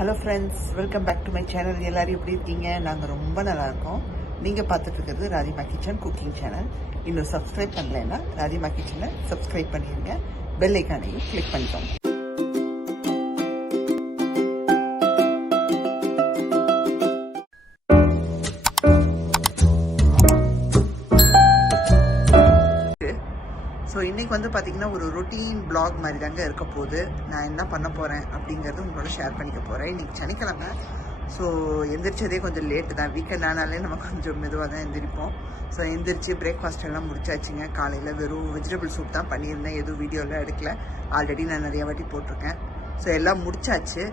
Hello friends, welcome back to my channel. எல்லாரும் எப்படி இருக்கீங்க? நாங்கள் ரொம்ப நல்லா இருக்கோம். நீங்கள் பார்த்துட்டு இருக்கிறது ராதிமா கிச்சன் குக்கிங் சேனல். இன்னும் சப்ஸ்கிரைப் பண்ணலைன்னா ராதிமா கிச்சனை சப்ஸ்கிரைப் பண்ணிடுங்க. பெல் ஐக்கானையும் கிளிக் பண்ணிக்கோங்க. ஸோ இன்றைக்கி வந்து பார்த்திங்கன்னா ஒரு ரொட்டீன் பிளாக் மாதிரி தாங்க இருக்க போகுது. நான் என்ன பண்ண போகிறேன் அப்படிங்கிறது உங்களோட ஷேர் பண்ணிக்க போகிறேன். இன்றைக்கி சனிக்கிழமை. ஸோ எந்திரிச்சதே கொஞ்சம் லேட்டு தான். வீக்கெண்ட் ஆனாலே நம்ம கொஞ்சம் மெதுவாக தான் எந்திரிப்போம். ஸோ எந்திரிச்சு பிரேக்ஃபாஸ்ட் எல்லாம் முடிச்சாச்சுங்க. காலையில் வெறும் வெஜிடபிள் சூப் தான் பண்ணியிருந்தேன். எதுவும் வீடியோவில் எடுக்கல. ஆல்ரெடி நான் நிறைய வாட்டி போட்டிருக்கேன். ஸோ எல்லாம் முடிச்சாச்சு.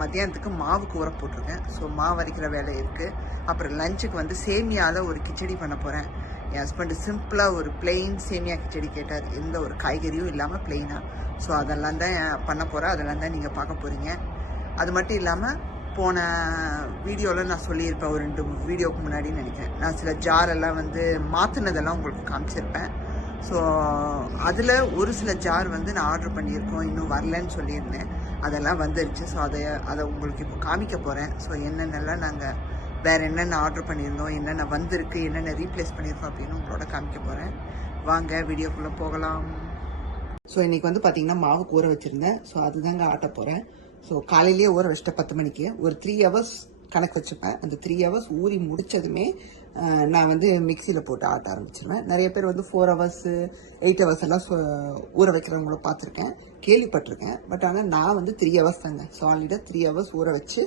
மத்தியானத்துக்கு மாவுக்கு ஊற போட்டிருக்கேன். ஸோ மாவு அரைக்கிற வேலை இருக்குது. அப்புறம் லஞ்சுக்கு வந்து சேமியாவில் ஒரு கிச்சடி பண்ண போகிறேன். என் ஹஸ்பண்டு சிம்பிளாக ஒரு பிளெயின் சேமியா கிச்சடி கேட்டார். எந்த ஒரு காய்கறியும் இல்லாமல் பிளெயினாக. ஸோ அதெல்லாம் தான் பண்ண போகிறேன். அதெல்லாம் தான் நீங்கள் பார்க்க போகிறீங்க. அது மட்டும் இல்லாமல் போன வீடியோவில் நான் சொல்லியிருப்பேன், ஒரு 2 வீடியோவுக்கு முன்னாடின்னு நினைக்கிறேன், நான் சில ஜாரெல்லாம் வந்து மாற்றினதெல்லாம் உங்களுக்கு காமிச்சிருப்பேன். ஸோ அதில் ஒரு சில ஜார் வந்து நான் ஆர்டர் பண்ணியிருக்கோம், இன்னும் வரலன்னு சொல்லியிருந்தேன். அதெல்லாம் வந்துருச்சு. ஸோ அதை உங்களுக்கு இப்போ காமிக்க போகிறேன். ஸோ என்னென்னலாம் நாங்கள் வேறு என்னென்ன ஆர்டர் பண்ணியிருந்தோம், என்னென்ன வந்திருக்கு, என்னென்ன ரீப்ளேஸ் பண்ணியிருக்கோம் அப்படின்னு உங்களோட காமிக்க போகிறேன். வாங்க வீடியோக்குள்ளே போகலாம். ஸோ இன்றைக்கி வந்து பார்த்திங்கன்னா மாவுக்கு ஊற வச்சுருந்தேன். ஸோ அதுதாங்க ஆட்ட போகிறேன். ஸோ காலையிலேயே ஊற வச்சுட்டேன் 10 மணிக்கு. ஒரு 3 hours கணக்கு வச்சுப்பேன். அந்த 3 hours ஊறி முடித்ததுமே நான் வந்து மிக்சியில் போட்டு ஆட்ட ஆரம்பிச்சிருவேன். நிறைய பேர் வந்து 4 hours 8 hours எல்லாம் ஊற வைக்கிறவங்கள பார்த்துருக்கேன், கேள்விப்பட்டிருக்கேன். பட் ஆனால் நான் வந்து 3 hours தாங்க. சாலிடாக 3 hours ஊற வச்சு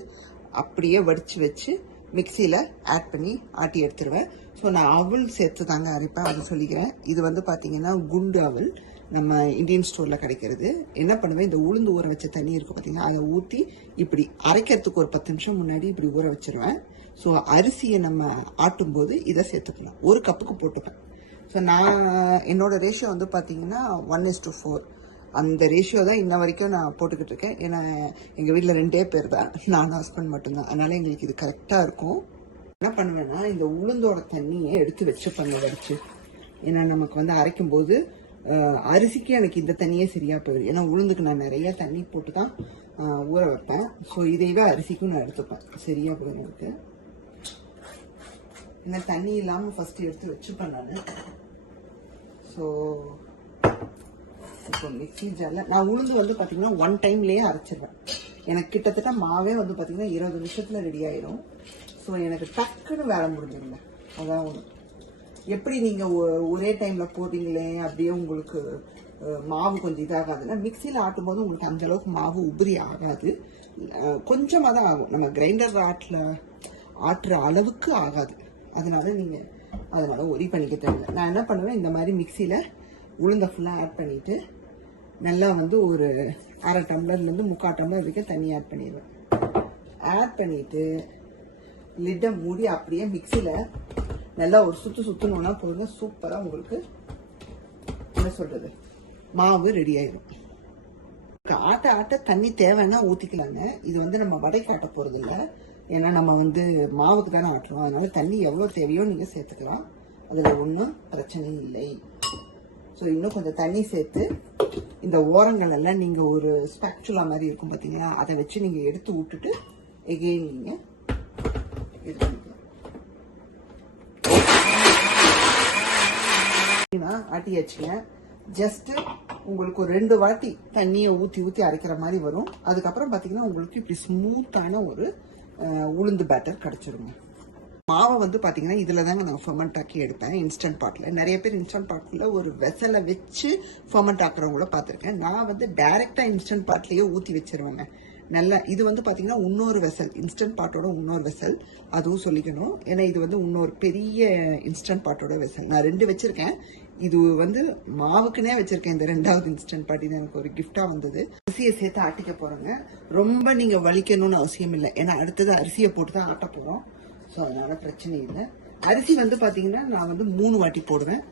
அப்படியே வடித்து வச்சு மிக்சியில் ஆட் பண்ணி ஆட்டி எடுத்துருவேன். ஸோ நான் அவல் சேர்த்து தாங்க அரைப்பேன், அது சொல்லிக்கிறேன். இது வந்து பார்த்தீங்கன்னா குண்டு அவல், நம்ம இந்தியன் ஸ்டோரில் கிடைக்கிறது. என்ன பண்ணுவேன், இந்த உளுந்து ஊற வச்ச தண்ணி இருக்குது பார்த்தீங்கன்னா, அதை ஊற்றி இப்படி அரைக்கிறதுக்கு ஒரு 10 நிமிஷம் முன்னாடி இப்படி ஊற வச்சிருவேன். ஸோ அரிசியை நம்ம ஆட்டும்போது இதை சேர்த்துக்கலாம். 1 கப்புக்கு போட்டுப்பேன். ஸோ நான் என்னோட ரேஷியோ வந்து பார்த்தீங்கன்னா 1:4. அந்த ரேஷியோ தான் இன்ன வரைக்கும் நான் போட்டுக்கிட்டு இருக்கேன். ஏன்னா எங்கள் வீட்டில் 2 பேர் தான், நானும் ஹஸ்பண்ட் மட்டும்தான். அதனால எங்களுக்கு இது கரெக்டாக இருக்கும். என்ன பண்ணுவேன்னா, இந்த உளுந்தோட தண்ணியை எடுத்து வச்சு வடிச்சு, ஏன்னா நமக்கு வந்து அரைக்கும் போது அரிசிக்கு எனக்கு இந்த தண்ணியே சரியாக போயிடும். ஏன்னா உளுந்துக்கு நான் நிறைய தண்ணி போட்டு தான் ஊற வைப்பேன். ஸோ இதையவே அரிசிக்கும் நான் எடுத்துப்பேன், சரியாக போயிடும் எனக்கு. இந்த தண்ணி இல்லாமல் ஃபஸ்ட்டு எடுத்து வச்சுப்பேன் நான். ஸோ இப்போ மிக்சி ஜாரில் நான் உளுந்து வந்து பார்த்தீங்கன்னா 1 டைம்லேயே அரைச்சிடுவேன். எனக்கு கிட்டத்தட்ட மாவே வந்து பார்த்தீங்கன்னா 20 நிமிஷத்தில் ரெடி ஆயிடும். ஸோ எனக்கு டக்குன்னு வேலை முடிஞ்சிருங்க. அதான் ஒன்று. எப்படி நீங்கள் ஒரே டைமில் போடுறீங்களே அப்படியே உங்களுக்கு மாவு கொஞ்சம் இதாகாதுன்னா, மிக்சியில் ஆட்டும் போது உங்களுக்கு அந்தளவுக்கு மாவு உபரி ஆகாது. கொஞ்சமாக தான் ஆகும். நம்ம கிரைண்டர் ஆட்டுற அளவுக்கு ஆகாது. அதனால ஒரி பண்ணிக்க தேவை. நான் என்ன பண்ணுவேன், இந்த மாதிரி மிக்சியில் உளுந்த ஃபுல்லாக ஆட் பண்ணிவிட்டு நல்லா வந்து ஒரு 1/2 டம்ளர்லேருந்து 3/4 டம்ளர் வரைக்கும் தண்ணி ஆட் பண்ணிடுவேன். ஆட் பண்ணிவிட்டு லிட்டை மூடி அப்படியே மிக்சியில் நல்லா ஒரு சுற்றுனோன்னா போதுங்க, சூப்பராக உங்களுக்கு என்ன சொல்கிறது மாவு ரெடி ஆயிடும். ஆட்ட தண்ணி தேவைன்னா ஊற்றிக்கலாங்க. இது வந்து நம்ம வடைக்கு ஆட்ட போகிறது இல்லை. ஏன்னா நம்ம வந்து மாவுக்கு தானே ஆட்டுறோம். அதனால தண்ணி எவ்வளோ தேவையோ நீங்கள் சேர்த்துக்கலாம். அதில் ஒன்றும் பிரச்சனை இல்லை. ஸோ இன்னும் கொஞ்சம் தண்ணி சேர்த்து இந்த ஓரங்கள் எல்லாம் நீங்கள் ஒரு ஸ்பாக்சுலா மாதிரி இருக்கும் பார்த்தீங்களா, அதை வச்சு நீங்கள் எடுத்து விட்டுட்டு எகெயின் நீங்கள் இது பண்ணிக்கலாம். ஆட்டியாச்சுங்க. ஜஸ்ட் உங்களுக்கு ஒரு 2 வாட்டி தண்ணியை ஊற்றி அரைக்கிற மாதிரி வரும். அதுக்கப்புறம் பார்த்தீங்கன்னா உங்களுக்கு இப்படி ஸ்மூத்தான ஒரு உளுந்து பேட்டர் கிடச்சிருங்க. மாவை வந்து பார்த்தீங்கன்னா இதில் தாங்க நான் ஃபெர்மெண்ட் ஆக்கி எடுப்பேன், இன்ஸ்டன்ட் பாட்டில். நிறைய பேர் இன்ஸ்டன்ட் பாட்டில் ஒரு வெசலை வச்சு ஃபெர்மெண்ட் ஆக்குறவங்கள பார்த்துருக்கேன். நான் வந்து டைரெக்டாக இன்ஸ்டன்ட் பாட்டிலேயே ஊற்றி வச்சிருவேங்க. நல்லா இது வந்து பார்த்தீங்கன்னா இன்னொரு வெசல், இன்ஸ்டன்ட் பாட்டோட இன்னொரு வெசல், அதுவும் சொல்லிக்கணும். ஏன்னா இது வந்து இன்னொரு பெரிய இன்ஸ்டன்ட் பாட்டோட வெசல். நான் 2 வச்சுருக்கேன். இது வந்து மாவுக்குன்னே வச்சுருக்கேன். இந்த 2வது இன்ஸ்டன்ட் பாட் இது எனக்கு ஒரு கிஃப்டாக வந்தது. அரிசியை சேர்த்து ஆட்டிக்க போகிறோங்க. ரொம்ப நீங்கள் வலிக்கணும்னு அவசியம் இல்லை. ஏன்னா அடுத்தது அரிசியை போட்டு தான் ஆட்ட போகிறோம். ஸோ அதனால் பிரச்சனை இல்லை. அரிசி வந்து பார்த்தீங்கன்னா நான் வந்து 3 வாட்டி போடுவேன்.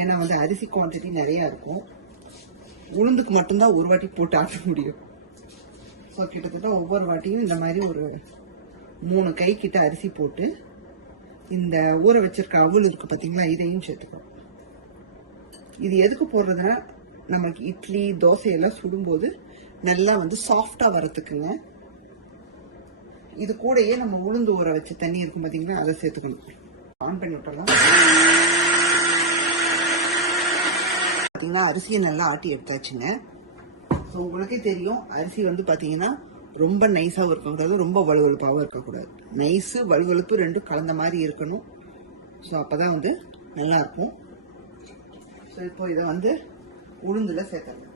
ஏன்னா வந்து அரிசி குவான்டிட்டி நிறையா இருக்கும். உளுந்துக்கு மட்டும்தான் 1 வாட்டி போட்டு ஆட்ட முடியும். ஸோ கிட்டத்தட்ட ஒவ்வொரு வாட்டியும் இந்த மாதிரி ஒரு 3 கை கிட்ட அரிசி போட்டு இந்த ஊற வச்சிருக்க அவல் இருக்குது பார்த்தீங்களா, இதையும் சேர்த்துக்கிறோம். இது எதுக்கு போடுறதுன்னா, நமக்கு இட்லி தோசையெல்லாம் சுடும்போது நல்லா வந்து சாஃப்டாக வரத்துக்குங்க. இது கூடயே நம்ம உளுந்து ஊற வச்ச தண்ணி இருக்கும் பார்த்தீங்கன்னா, அதை சேர்த்துக்கணும். ஆன் பண்ணி விட்டுறலாம். பார்த்தீங்கன்னா அரிசியை நல்லா ஆட்டி எடுத்தாச்சுங்க. ஸோ உங்களுக்கே தெரியும், அரிசி வந்து பார்த்தீங்கன்னா ரொம்ப நைஸாகவும் இருக்கக்கூடாது, ரொம்ப வலுவழுப்பாகவும் இருக்கக்கூடாது. நைஸு வலுவழுப்பு ரெண்டும் கலந்த மாதிரி இருக்கணும். ஸோ அப்போ தான் வந்து நல்லாயிருக்கும். ஸோ இப்போ இதை வந்து உளுந்தில் சேர்த்தலாம்.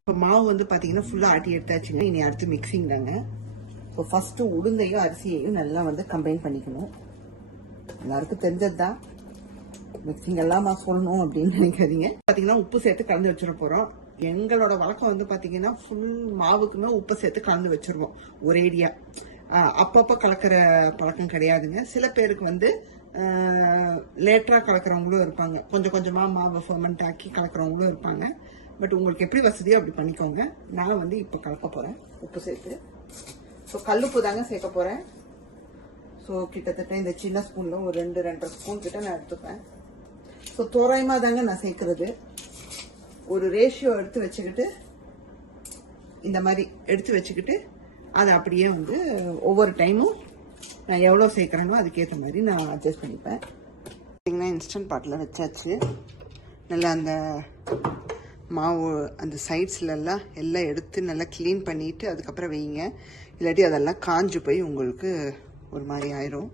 இப்போ மாவு வந்து பார்த்தீங்கன்னா ஃபுல்லாக ஆட்டி எடுத்தாச்சுங்க. இனி அடுத்து மிக்சிங் தாங்க. ஸோ ஃபஸ்ட்டு உளுந்தையும் அரிசியையும் நல்லா வந்து கம்பைன் பண்ணிக்கணும். எல்லாருக்கும் தெரிஞ்சது தான், மிக்சிங் எல்லாம் சொல்லணும் அப்படின்னு நினைக்காதீங்க. பார்த்தீங்கன்னா உப்பு சேர்த்து கலந்து வச்சிட போகிறோம். எங்களோட வழக்கம் வந்து பார்த்தீங்கன்னா ஃபுல் மாவுக்குமே உப்பு சேர்த்து கலந்து வச்சிருவோம் ஒரேடியா. அப்பப்போ கலக்கிற பழக்கம் கிடையாதுங்க. சில பேருக்கு வந்து லேட்டராக கலக்கிறவங்களும் இருப்பாங்க, கொஞ்சம் கொஞ்சமாக மாவை ஃபர்மெண்ட் ஆக்கி கலக்கிறவங்களும் இருப்பாங்க. பட் உங்களுக்கு எப்படி வசதியோ அப்படி பண்ணிக்கோங்க. நான் வந்து இப்போ கலக்க போகிறேன் உப்பு சேர்த்து. ஸோ கல்லுப்பு தாங்க சேர்க்க போகிறேன். ஸோ கிட்டத்தட்ட இந்த சின்ன ஸ்பூனில் ஒரு 2-2.5 ஸ்பூன் கிட்ட நான் எடுத்துப்பேன். ஸோ தோராயமாக தாங்க நான் சேர்க்கறது. ஒரு ரேஷியோ எடுத்து வச்சுக்கிட்டு, இந்த மாதிரி எடுத்து வச்சுக்கிட்டு அதை அப்படியே வந்து ஒவ்வொரு டைமும் நான் எவ்வளோ சேர்க்குறேனோ அதுக்கேற்ற மாதிரி நான் அட்ஜஸ்ட் பண்ணிப்பேன். பார்த்தீங்கன்னா இன்ஸ்டன்ட் பாட்டில் வச்சாச்சு. நல்லா அந்த மாவு அந்த சைட்ஸ்லலாம் எல்லாம் எடுத்து நல்லா க்ளீன் பண்ணிவிட்டு அதுக்கப்புறம் வைங்க. இல்லாட்டி அதெல்லாம் காஞ்சு போய் உங்களுக்கு ஒரு மாதிரி ஆயிரும்.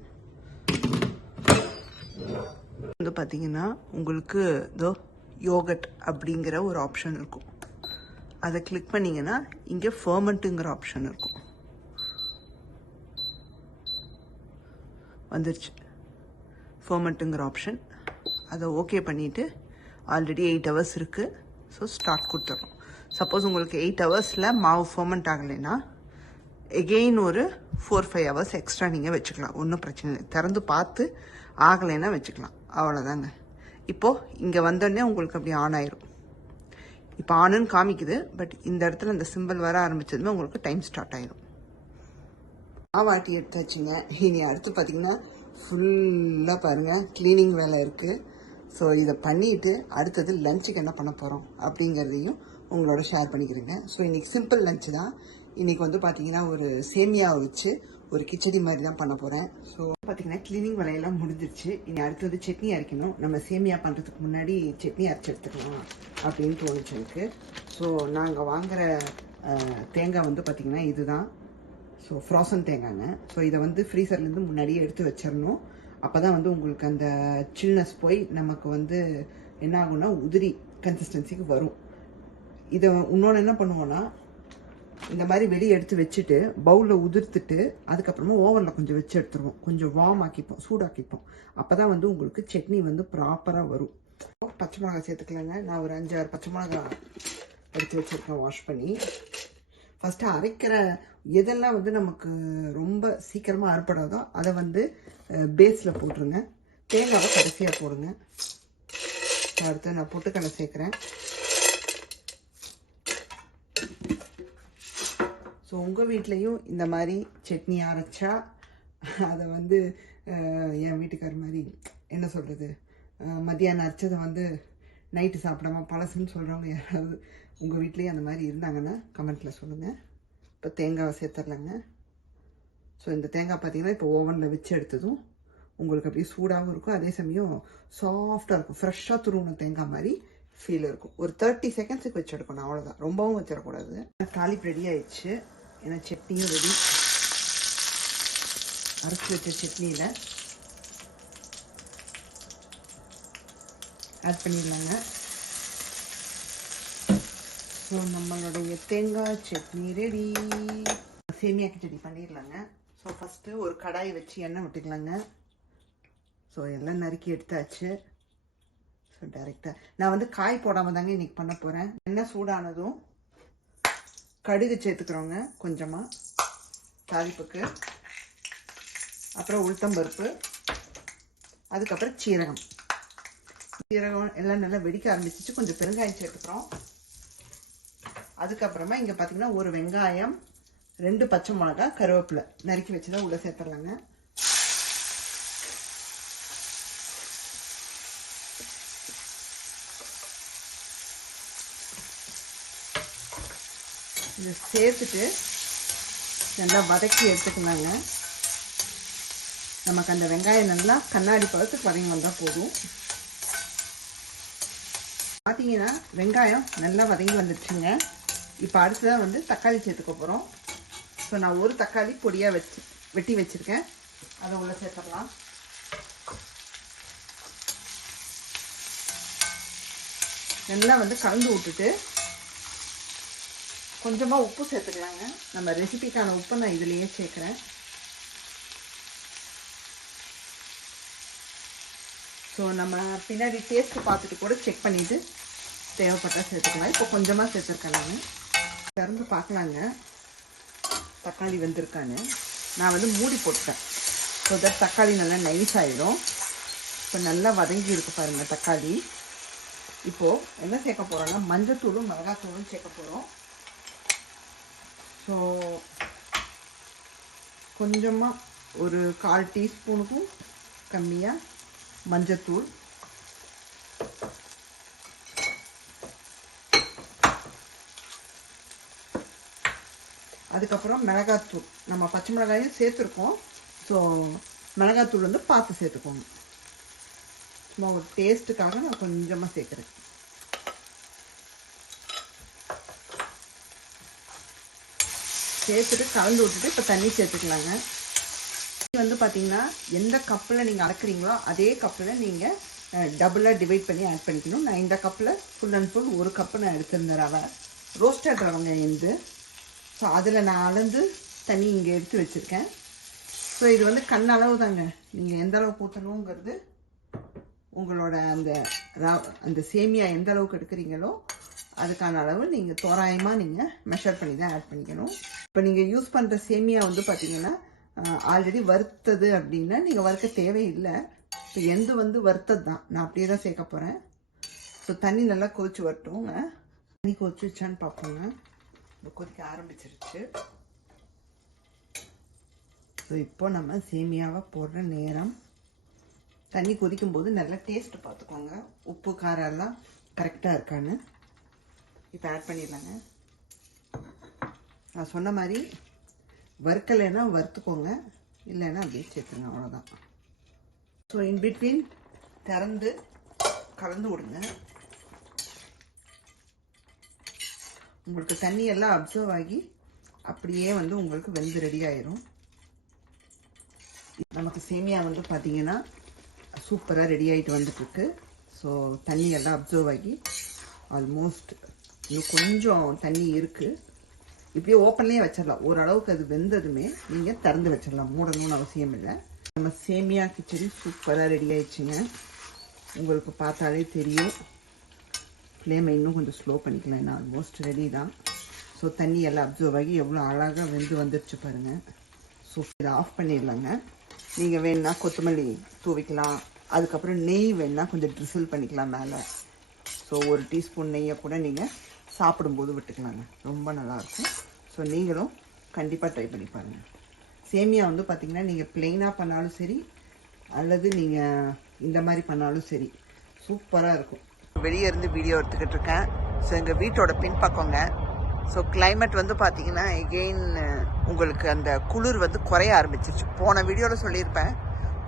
வந்து பார்த்தீங்கன்னா உங்களுக்கு இதோ யோகட் அப்படிங்கிற ஒரு ஆப்ஷன் இருக்கும். அதை கிளிக் பண்ணிங்கன்னா இங்கே ஃபர்மெண்ட்டுங்கிற ஆப்ஷன் இருக்கும். வந்துருச்சு ஃபர்மெண்ட்டுங்கிற ஆப்ஷன். அதை ஓகே பண்ணிவிட்டு ஆல்ரெடி 8 hours இருக்குது. ஸோ ஸ்டார்ட் கொடுத்துட்றோம். சப்போஸ் உங்களுக்கு 8 hours மாவு ஃபர்மெண்ட் ஆகலைன்னா எகெயின் ஒரு 4-5 hours எக்ஸ்ட்ரா நீங்கள் வச்சுக்கலாம். ஒன்றும் பிரச்சனை இல்லை. திறந்து பார்த்து ஆகலைன்னா வச்சுக்கலாம். அவ்வளோதாங்க. இப்போது இங்கே வந்தோடனே உங்களுக்கு அப்படி ஆன் ஆயிரும். இப்போ ஆனுன்னு காமிக்குது, பட் இந்த இடத்துல இந்த சிம்பிள் வர ஆரம்பிச்சதுமே உங்களுக்கு டைம் ஸ்டார்ட் ஆயிரும். மாவாட்டி எடுத்தாச்சுங்க. இனி அடுத்து பார்த்தீங்கன்னா ஃபுல்லாக பாருங்கள் க்ளீனிங் வேலை இருக்குது. ஸோ இதை பண்ணிவிட்டு அடுத்தது லஞ்சுக்கு என்ன பண்ண போகிறோம் அப்படிங்கிறதையும் உங்களோட ஷேர் பண்ணிக்கிறேங்க. ஸோ இன்றைக்கி சிம்பிள் லஞ்சு தான். இன்றைக்கி வந்து பார்த்தீங்கன்னா ஒரு சேமியாவை வச்சு ஒரு கிச்சடி மாதிரி தான் பண்ண போகிறேன். ஸோ பார்த்தீங்கன்னா க்ளீனிங் வேலையெல்லாம் முடிஞ்சிருச்சு. இனி அடுத்தது சட்னி அரைக்கணும். நம்ம சேமியா பண்ணுறதுக்கு முன்னாடி சட்னி அரைச்சி எடுத்துக்கலாம் அப்படின்னு தோணுச்சு எனக்கு. ஸோ நாங்கள் வாங்குகிற தேங்காய் வந்து பார்த்திங்கன்னா இதுதான். So frozen தேங்காய்ங்க. ஸோ இதை வந்து ஃப்ரீசர்லேருந்து முன்னாடியே எடுத்து வச்சிடணும். அப்போ தான் வந்து உங்களுக்கு அந்த சில்னஸ் போய் நமக்கு வந்து என்ன ஆகும்னா உதிரி கன்சிஸ்டன்சிக்கு வரும். இதை இன்னொன்று என்ன பண்ணுவோன்னா, இந்த மாதிரி வெளியே எடுத்து வச்சுட்டு பவுலில் உதிர்த்துட்டு அதுக்கப்புறமா ஓவனில் கொஞ்சம் வச்சு எடுத்துருவோம். கொஞ்சம் வார்ம் ஆக்கிப்போம், சூடாக்கிப்போம். அப்போ தான் வந்து உங்களுக்கு சட்னி வந்து ப்ராப்பராக வரும். பச்சை மிளகாய் சேர்த்துக்கலாங்க. நான் ஒரு 5-6 பச்சை மிளகாய் எடுத்து வச்சுருக்கேன் வாஷ் பண்ணி. ஃபஸ்ட்டு அரைக்கிற எதெல்லாம் வந்து நமக்கு ரொம்ப சீக்கிரமாக அறுப்படாதோ அதை வந்து பேஸில் போட்டுருங்க. தேங்காவை கடைசியாக போடுங்க. அடுத்து நான் பொட்டுக்கடலை சேர்க்குறேன். ஸோ உங்கள் வீட்லேயும் இந்த மாதிரி சட்னி அரைச்சா அதை வந்து என் வீட்டுக்கார மாதிரி என்ன சொல்கிறது, மதியானம் அரைச்சதை வந்து நைட்டு சாப்பிடாம பழசுன்னு சொல்கிறவங்க யாராவது உங்கள் வீட்லேயும் அந்த மாதிரி இருந்தாங்கன்னா கமெண்ட்டில் சொல்லுங்கள். இப்போ தேங்காவை சேர்த்துடலாங்க. ஸோ இந்த தேங்காய் பார்த்தீங்கன்னா இப்போ ஓவனில் வச்சு எடுத்ததும் உங்களுக்கு அப்படியே சூடாகவும் இருக்கும், அதே சமயம் சாஃப்டாக இருக்கும். ஃப்ரெஷ்ஷாக துருவின தேங்காய் மாதிரி ஃபீல் இருக்கும். ஒரு 30 செகண்ட்ஸுக்கு வச்சு எடுக்கணும், அவ்வளோதான். ரொம்பவும் வச்சிடக்கூடாது. தாளிப்பு ரெடி ஆயிடுச்சு. ஏன்னா சட்னியும் ரெடி. அரைச்சி வச்ச சட்னியில் ஆட் பண்ணிடலாங்க. ஸோ நம்மளுடைய தேங்காய் சட்னி ரெடி. சேமியா கிச்சடி பண்ணிடலாங்க. ஸோ ஃபஸ்ட்டு ஒரு கடாய் வச்சு எண்ணெய் விட்டுக்கலாங்க. ஸோ எல்லாம் நறுக்கி எடுத்தாச்சு. ஸோ டைரெக்டாக நான் வந்து காய் போடாமல் தாங்க இன்றைக்கி பண்ண போகிறேன். எண்ணெய் சூடானதும் கடுகு சேர்த்துக்கிறோங்க கொஞ்சமாக தாளிப்புக்கு. அப்புறம் உளுத்தம்பருப்பு, அதுக்கப்புறம் சீரகம். சீரகம் எல்லாம் நல்லா வெடிக்க ஆரம்பிச்சிச்சு. கொஞ்சம் பெருங்காயம் சேர்த்துக்கிறோம். அதுக்கப்புறமா இங்கே பார்த்தீங்கன்னா ஒரு வெங்காயம், 2 பச்சை மிளகாய், கருவேப்பிலை நறுக்கி வச்சு தான் உள்ளே சேர்த்துடலாங்க. இதை சேர்த்துட்டு நல்லா வதக்கி எடுத்துக்கலாங்க. நமக்கு அந்த வெங்காயம் நல்லா கண்ணாடி பழத்துக்கு வதங்கி வந்தால் போதும். பார்த்தீங்கன்னா வெங்காயம் நல்லா வதங்கி வந்துடுச்சுங்க. இப்போ அடுத்ததாக வந்து தக்காளி சேர்த்துக்க போகிறோம். ஸோ நான் ஒரு தக்காளி பொடியாக வெட்டி வச்சுருக்கேன். அதை உள்ளே சேர்த்துடலாம். நல்லா வந்து கலந்து விட்டுட்டு கொஞ்சமாக உப்பு சேர்த்துக்கலாங்க. நம்ம ரெசிபிக்கான உப்பை நான் இதுலேயே சேர்க்குறேன். ஸோ நம்ம பின்னாடி டேஸ்ட்டு பார்த்துட்டு கூட செக் பண்ணிவிட்டு தேவைப்பட்டால் சேர்த்துக்கலாம். இப்போ கொஞ்சமாக சேர்த்துருக்கேன். நான் திறந்து பார்க்கலாங்க தக்காளி வெந்திருக்கான்னு. நான் வந்து மூடி போட்டுட்டேன். ஸோ தட் தக்காளி நல்லா நைஸ் ஆகிடும். இப்போ நல்லா வதங்கி இருக்கு பாருங்கள் தக்காளி. இப்போது என்ன சேர்க்க போகிறோன்னா மஞ்சத்தூளும் மிளகாத்தூளும் சேர்க்க போகிறோம். ஸோ கொஞ்சமாக ஒரு 1/4 டீஸ்பூனுக்கும் கம்மியாக மஞ்சத்தூள், அதுக்கப்புறம் மிளகாத்தூள். நம்ம பச்சை மிளகாயும் சேர்த்துருக்கோம். ஸோ மிளகாத்தூள் வந்து பார்த்து சேர்த்துக்கோங்க. சும்மா ஒரு டேஸ்ட்டுக்காக நான் கொஞ்சமாக சேர்க்குறேன். சேர்த்துட்டு கலந்து விட்டுட்டு இப்போ தண்ணி சேர்த்துக்கலாங்க. வந்து பார்த்தீங்கன்னா எந்த கப்பில் நீங்கள் அளக்குறீங்களோ அதே கப்பில் நீங்கள் டபுளாக டிவைட் பண்ணி ஆட் பண்ணிக்கணும். நான் இந்த கப்பில் ஃபுல் அண்ட் ஃபுல் 1 கப்பு நான் எடுத்திருந்தேன் ரவை, ரோஸ்டட் ரவைங்க இது. ஸோ அதில் நான் அளந்து தண்ணி இங்கே எடுத்து வச்சுருக்கேன். ஸோ இது வந்து கண் அளவு தாங்க. நீங்கள் எந்த அளவுக்கு ஊற்றணுங்கிறது உங்களோட அந்த சேமியா எந்த அளவுக்கு எடுக்கிறீங்களோ அதுக்கான அளவு நீங்கள் தோராயமாக நீங்கள் மெஷர் பண்ணி தான் ஆட் பண்ணிக்கணும். இப்போ நீங்கள் யூஸ் பண்ணுற சேமியா வந்து பார்த்தீங்கன்னா ஆல்ரெடி வறுத்தது அப்படின்னா நீங்கள் வறுக்க தேவையில்லை. இப்போ எந்த வந்து வறுத்தது தான், நான் அப்படியே தான் சேர்க்க போகிறேன். ஸோ தண்ணி நல்லா கொதிச்சு வரட்டுங்க. தண்ணி கொதிச்சுச்சான்னு பார்ப்போங்க. இப்போ கொதிக்க ஆரம்பிச்சிருச்சு. ஸோ இப்போ நம்ம சேமியாவை போடுற நேரம். தண்ணி கொதிக்கும் போது நல்லா டேஸ்ட்டு பார்த்துக்கோங்க, உப்பு காரம் எல்லாம் கரெக்டாக இருக்கான்னு. இப்போ ஆட் பண்ணிடலாங்க. நான் சொன்ன மாதிரி வறுக்கலைன்னா வறுத்துக்கோங்க, இல்லைன்னா அப்படியே சேர்த்துங்க, அவ்வளோதான். ஸோ இன்பிட்வீன் திறந்து கலந்து விடுங்க. உங்களுக்கு தண்ணி எல்லாம் அப்சர்வ் ஆகி அப்படியே வந்து உங்களுக்கு வெந்து ரெடி ஆயிரும். நமக்கு சேமியா வந்து பார்த்தீங்கன்னா சூப்பராக ரெடி ஆகிட்டு வந்துட்டுருக்கு. ஸோ தண்ணி எல்லாம் அப்சர்வ் ஆகி ஆல்மோஸ்ட் இன்னும் கொஞ்சம் தண்ணி இருக்குது. இப்படியே ஓப்பன்லேயே வச்சிடலாம். ஓரளவுக்கு அது வெந்ததுமே நீங்கள் திறந்து வச்சிடலாம், மூடணும்னு அவசியம் இல்லை. நம்ம சேமியா கிச்சடி சூப்பராக ரெடி ஆயிடுச்சுங்க. உங்களுக்கு பார்த்தாலே தெரியும். ஃப்ளேமை இன்னும் கொஞ்சம் ஸ்லோ பண்ணிக்கலாம். ஏன்னா ஆல்மோஸ்ட் ரெடி தான். ஸோ தண்ணி எல்லாம் அப்சர்வ் ஆகி எவ்வளோ அழகாக வெந்து வந்துடுச்சு பாருங்கள். ஸோ இதை ஆஃப் பண்ணிடலாங்க. நீங்கள் வேணுன்னா கொத்தமல்லி தூவிக்கலாம். அதுக்கப்புறம் நெய் வேணுன்னா கொஞ்சம் ட்ரிசில் பண்ணிக்கலாம் மேலே. ஸோ 1 டீஸ்பூன் நெய்யை கூட நீங்கள் சாப்பிடும்போது விட்டுக்கலாங்க, ரொம்ப நல்லாயிருக்கும். ஸோ நீங்களும் கண்டிப்பாக ட்ரை பண்ணி பாருங்கள். சேமியா வந்து பார்த்திங்கன்னா நீங்கள் ப்ளெயினாக பண்ணாலும் சரி அல்லது நீங்கள் இந்த மாதிரி பண்ணாலும் சரி சூப்பராக இருக்கும். வெளியே இருந்து வீடியோ எடுத்துக்கிட்டு இருக்கேன். ஸோ எங்கள் வீட்டோட பின்பக்கங்க. ஸோ கிளைமேட் வந்து பார்த்திங்கன்னா எகெயின் உங்களுக்கு அந்த குளிர் வந்து குறைய ஆரம்பிச்சிருச்சு. போன வீடியோவில் சொல்லியிருப்பேன்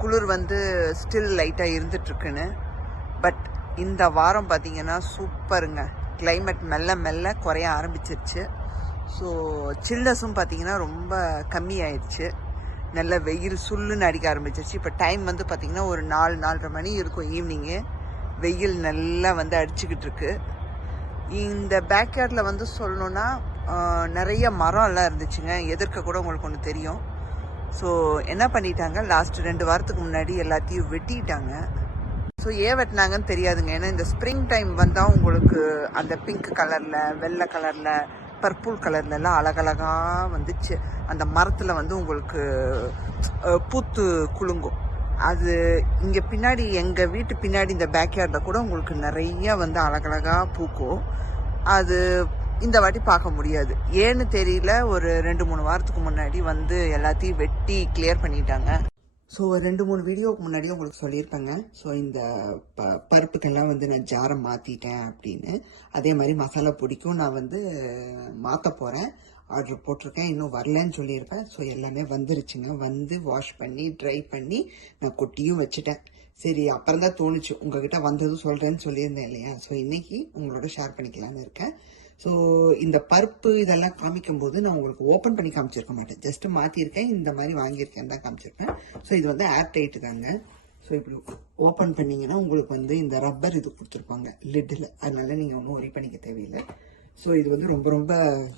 குளிர் வந்து ஸ்டில் லைட்டாக இருந்துகிட்ருக்குன்னு. பட் இந்த வாரம் பார்த்திங்கன்னா சூப்பருங்க. கிளைமேட் மெல்ல மெல்ல குறைய ஆரம்பிச்சிருச்சு. ஸோ சில்னஸும் பார்த்திங்கன்னா ரொம்ப கம்மியாயிடுச்சு. நல்ல வெயில் சுல்லுன்னு அடிக்க ஆரம்பிச்சிருச்சு. இப்போ டைம் வந்து பார்த்திங்கன்னா ஒரு 4-4:30 மணி இருக்கும் ஈவினிங்கு. வெயில் நல்லா வந்து அடிச்சுக்கிட்டு இருக்கு. இந்த பேக்யார்டில் வந்து சொல்லணுன்னா நிறைய மரம்லாம் இருந்துச்சுங்க. எதிர்க்க கூட உங்களுக்கு ஒன்று தெரியும். ஸோ என்ன பண்ணிட்டாங்க, லாஸ்ட் 2 வாரத்துக்கு முன்னாடி எல்லாத்தையும் வெட்டிட்டாங்க. ஸோ ஏன் வெட்டினாங்கன்னு தெரியாதுங்க. ஏன்னா இந்த ஸ்ப்ரிங் டைம் வந்தால் உங்களுக்கு அந்த பிங்க் கலரில், வெள்ளை கலரில், பர்பிள் கலர்லலாம் அழகழகாக வந்துச்சு. அந்த மரத்தில் வந்து உங்களுக்கு பூத்து குலுங்கும். அது இங்கே பின்னாடி எங்கள் வீட்டு பின்னாடி இந்த பேக்யார்டில் கூட உங்களுக்கு நிறைய வந்து அழகழகாக பூக்கும். அது இந்த வாட்டி பார்க்க முடியாது. ஏன்னு தெரியல. ஒரு 2-3 வாரத்துக்கு முன்னாடி வந்து எல்லாத்தையும் வெட்டி கிளியர் பண்ணிட்டாங்க. ஸோ 2-3 வீடியோவுக்கு முன்னாடி உங்களுக்கு சொல்லியிருப்பேங்க. ஸோ இந்த பருப்புக்கெல்லாம் வந்து நான் ஜாரை மாற்றிட்டேன் அப்படின்னு. அதே மாதிரி மசாலா பொடிக்கும் நான் வந்து மாற்ற போகிறேன். ஆர்டர் போட்டிருக்கேன். இன்னும் வரலன்னு சொல்லியிருப்பேன். ஸோ எல்லாமே வந்துருச்சுங்க. வந்து வாஷ் பண்ணி ட்ரை பண்ணி நான் கொட்டியும் வச்சுட்டேன். சரி, அப்புறம் தான் தோணுச்சு உங்ககிட்ட வந்ததும் சொல்கிறேன்னு சொல்லியிருந்தேன் இல்லையா. ஸோ இன்னைக்கு உங்களோட ஷேர் பண்ணிக்கலான்னு இருக்கேன். ஸோ இந்த பருப்பு இதெல்லாம் காமிக்கும் போது நான் உங்களுக்கு ஓப்பன் பண்ணி காமிச்சிருக்க மாட்டேன். ஜஸ்ட் மாற்றிருக்கேன், இந்த மாதிரி வாங்கியிருக்கேன் தான் காமிச்சிருக்கேன். ஸோ இது வந்து ஏர் டைட்டு தாங்க. ஸோ இப்படி ஓப்பன் பண்ணிங்கன்னா உங்களுக்கு வந்து இந்த ரப்பர் இது கொடுத்துருப்பாங்க லிட்டில். அதனால நீங்கள் ஒன்றும் ஒரி பண்ணிக்க தேவையில்லை. ஸோ இது வந்து ரொம்ப ரொம்ப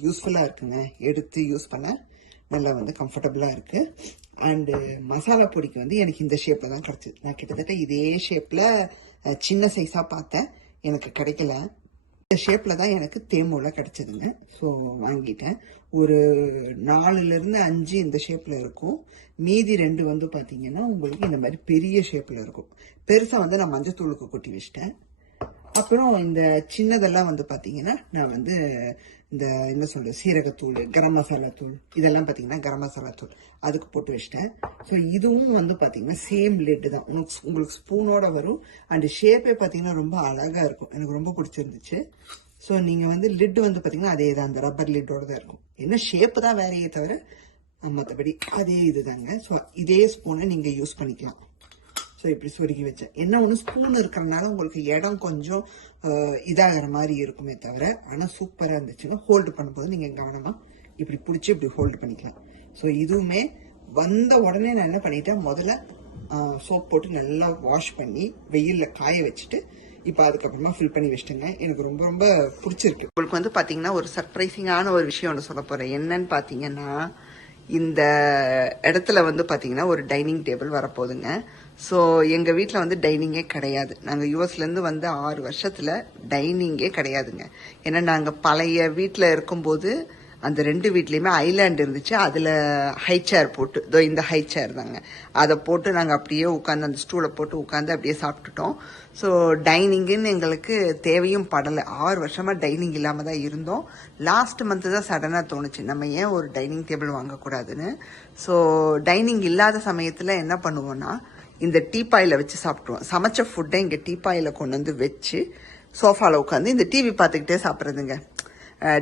யூஸ்ஃபுல்லாக இருக்குங்க. எடுத்து யூஸ் பண்ண நல்லா வந்து கம்ஃபர்டபுளாக இருக்குது. அண்டு மசாலா பொடிக்கு வந்து எனக்கு இந்த ஷேப்பில் தான் கிடச்சிது. நான் கிட்டத்தட்ட இதே ஷேப்பில் சின்ன சைஸாக பார்த்தேன், எனக்கு கிடைக்கல. இந்த ஷேப்பில் தான் எனக்கு தேமூல கிடச்சிதுங்க. ஸோ வாங்கிட்டேன். ஒரு 4லேருந்து 5 இந்த ஷேப்பில் இருக்கும். மீதி 2 வந்து பார்த்தீங்கன்னா உங்களுக்கு இந்த மாதிரி பெரிய ஷேப்பில் இருக்கும். பெருசாக வந்து நான் மஞ்சத்தூளுக்கு கொட்டி வச்சிட்டேன். அப்புறம் இந்த சின்னதெல்லாம் வந்து பார்த்தீங்கன்னா நான் வந்து இந்த என்ன சொல்றது சீரகத்தூள், கரம் மசாலா தூள், இதெல்லாம் பார்த்தீங்கன்னா கரம் மசாலா தூள் அதுக்கு போட்டு வச்சிட்டேன். ஸோ இதுவும் வந்து பார்த்தீங்கன்னா சேம் லிட்டு தான். உங்களுக்கு ஸ்பூனோட வரும். அண்ட் ஷேப்பே பார்த்தீங்கன்னா ரொம்ப அழகாக இருக்கும். எனக்கு ரொம்ப பிடிச்சிருந்துச்சு. ஸோ நீங்கள் வந்து லிட்டு வந்து பார்த்தீங்கன்னா அதே தான், அந்த ரப்பர் லிட்டோட தான் இருக்கும். என்ன ஷேப்பு தான் வேறையே தவிர மற்றபடி அதே இது தாங்க. ஸோ இதே ஸ்பூனை நீங்கள் யூஸ் பண்ணிக்கலாம். ஸோ இப்படி சொருகி வச்சேன். என்ன ஒன்று ஸ்பூன் இருக்கிறனால உங்களுக்கு இடம் கொஞ்சம் இதாகிற மாதிரி இருக்குமே தவிர, ஆனால் சூப்பராக இருந்துச்சுங்க. ஹோல்டு பண்ணும்போது நீங்கள் கவனமாக இப்படி பிடிச்சி இப்படி ஹோல்டு பண்ணிக்கலாம். ஸோ இதுவுமே வந்த உடனே நான் என்ன பண்ணிட்டேன், முதல்ல சோப் போட்டு நல்லா வாஷ் பண்ணி வெயிலில் காய வச்சுட்டு இப்போ அதுக்கப்புறமா ஃபில் பண்ணி வச்சிட்டேங்க. எனக்கு ரொம்ப ரொம்ப பிடிச்சிருக்கு. உங்களுக்கு வந்து பார்த்தீங்கன்னா ஒரு சர்ப்ரைசிங்கான ஒரு விஷயம் ஒன்று சொல்ல போகிறேன். என்னன்னு பார்த்தீங்கன்னா, இந்த இடத்துல வந்து பார்த்தீங்கன்னா ஒரு டைனிங் டேபிள் வரப்போகுதுங்க. ஸோ எங்கள் வீட்டில் வந்து டைனிங்கே கிடையாது. நாங்கள் யூஎஸ்லேருந்து வந்து 6 வருஷத்தில் டைனிங்கே கிடையாதுங்க. ஏன்னா நாங்கள் பழைய வீட்டில் இருக்கும்போது அந்த 2 வீட்லேயுமே ஐலாண்ட் இருந்துச்சு. அதில் ஹை சேர் போட்டு, இதோ இந்த ஹை சேர் தாங்க, அதை போட்டு நாங்கள் அப்படியே உட்காந்து அந்த ஸ்டூலை போட்டு உட்காந்து அப்படியே சாப்பிட்டுட்டோம். ஸோ டைனிங்குன்னு எங்களுக்கு தேவையும் படலை. 6 வருஷமாக டைனிங் இல்லாமல் தான் இருந்தோம். லாஸ்ட் மந்த்து தான் சடனாக தோணுச்சு நம்ம ஏன் ஒரு டைனிங் டேபிள் வாங்கக்கூடாதுன்னு. ஸோ டைனிங் இல்லாத சமயத்தில் என்ன பண்ணுவோன்னா, இந்த டீப்பாயில் வச்சு சாப்பிட்ருவோம். சமைச்ச ஃபுட்டை இங்கே டீப்பாயில் கொண்டு வந்து வச்சு சோஃபாவில் உட்காந்து இந்த டிவி பார்த்துக்கிட்டே சாப்பிட்றதுங்க.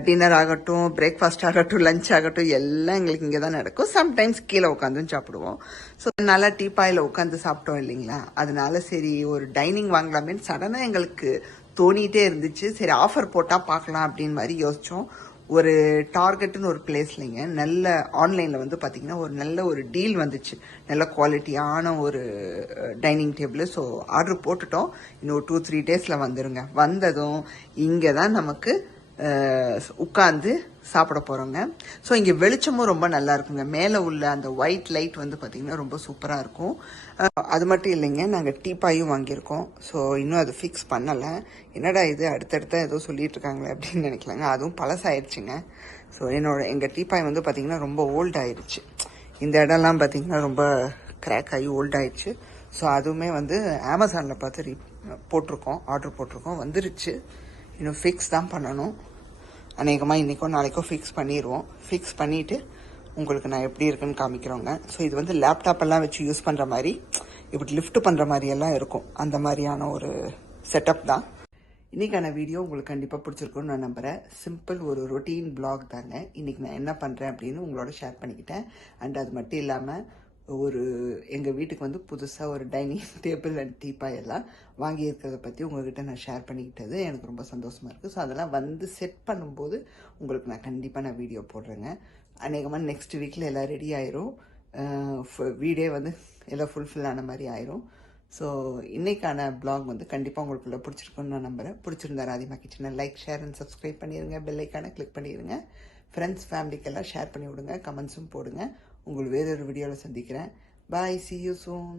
டின்னர் ஆகட்டும், பிரேக்ஃபாஸ்ட் ஆகட்டும், லஞ்ச் ஆகட்டும், எல்லாம் எங்களுக்கு இங்கே தான் நடக்கும். சம்டைம்ஸ் கீழே உட்காந்தும் சாப்பிடுவோம். ஸோ நல்லா டீப்பாயில் உட்காந்து சாப்பிட்டோம் இல்லைங்களா. அதனால சரி ஒரு டைனிங் வாங்கலாமேன்னு சடனாக எங்களுக்கு தோணிகிட்டே இருந்துச்சு. சரி ஆஃபர் போட்டால் பார்க்கலாம் அப்படின்னு மாதிரி யோசித்தோம். ஒரு டார்கெட்டுன்னு ஒரு பிளேஸ்லைங்க நல்ல ஆன்லைனில் வந்து பார்த்தீங்கன்னா ஒரு நல்ல ஒரு டீல் வந்துச்சு. நல்ல குவாலிட்டியான ஒரு டைனிங் டேபிள். ஸோ ஆர்டர் போட்டுட்டோம். இன்னும் 2-3 டேஸில் வந்துடுங்க. வந்ததும் இங்கே தான் நமக்கு உட்காந்து சாப்பிட போகிறோங்க. ஸோ இங்கே வெளிச்சமும் ரொம்ப நல்லா இருக்குங்க. மேலே உள்ள அந்த ஒயிட் லைட் வந்து பார்த்திங்கன்னா ரொம்ப சூப்பராக இருக்கும். அது மட்டும் இல்லைங்க, நாங்கள் டீப்பாயும் வாங்கியிருக்கோம். ஸோ இன்னும் அது ஃபிக்ஸ் பண்ணலை. என்னடா இது அடுத்தடுத்த ஏதோ சொல்லிட்டு இருக்காங்களே அப்படின்னு நினைக்கலாங்க. அதுவும் பழசாயிடுச்சுங்க. ஸோ எங்கள் டீப்பாய் வந்து பார்த்திங்கன்னா ரொம்ப ஓல்ட் ஆயிடுச்சு. இந்த இடம்லாம் பார்த்திங்கன்னா ரொம்ப கிராக் ஆகி ஓல்ட் ஆயிடுச்சு. ஸோ அதுவுமே வந்து அமேசானில் பார்த்து ஆர்டர் போட்டிருக்கோம். வந்துருச்சு. இன்னும் ஃபிக்ஸ் தான் பண்ணணும். அநேகமாக இன்றைக்கோ நாளைக்கோ ஃபிக்ஸ் பண்ணிடுவோம். ஃபிக்ஸ் பண்ணிவிட்டு உங்களுக்கு நான் எப்படி இருக்குன்னு காமிக்கிறோங்க. ஸோ இது வந்து லேப்டாப்பெல்லாம் வச்சு யூஸ் பண்ணுற மாதிரி, இப்படி லிஃப்ட் பண்ணுற மாதிரியெல்லாம் இருக்கும். அந்த மாதிரியான ஒரு செட்டப் தான். இன்றைக்கான வீடியோ உங்களுக்கு கண்டிப்பாக பிடிச்சிருக்குன்னு நான் நம்புகிறேன். சிம்பிள் ஒரு ரொட்டீன் பிளாக் தாங்க. இன்றைக்கி நான் என்ன பண்ணுறேன் அப்படின்னு உங்களோட ஷேர் பண்ணிக்கிட்டேன். அண்ட் அது மட்டும் இல்லாமல் எங்கள் வீட்டுக்கு வந்து புதுசாக ஒரு டைனிங் டேபிள் அண்ட் டீப்பாய் எல்லாம் வாங்கியிருக்கிறத பற்றி உங்கள்கிட்ட நான் ஷேர் பண்ணிக்கிட்டது எனக்கு ரொம்ப சந்தோஷமாக இருக்குது. ஸோ அதெல்லாம் வந்து செட் பண்ணும்போது உங்களுக்கு நான் கண்டிப்பாக வீடியோ போடுறேங்க. அநேகமாக நெக்ஸ்ட் வீக்கில் எல்லாம் ரெடி ஆயிரும். வீடே வந்து எல்லாம் ஃபுல்ஃபில் ஆன மாதிரி ஆயிரும். ஸோ இன்றைக்கான பிளாக் வந்து கண்டிப்பாக உங்களுக்குள்ள பிடிச்சிருக்குன்னு நான் நம்புகிறேன். பிடிச்சிருந்தா ராதிமா கிச்சனை லைக், ஷேர் அண்ட் சப்ஸ்கிரைப் பண்ணிடுங்க. பெல் ஐக்கானை கிளிக் பண்ணிடுங்க. ஃப்ரெண்ட்ஸ் ஃபேமிலிக்கெல்லாம் ஷேர் பண்ணி விடுங்க. கமெண்ட்ஸும் போடுங்க. உங்களை வேறொரு வீடியோவில் சந்திக்கிறேன். பாய், see you soon.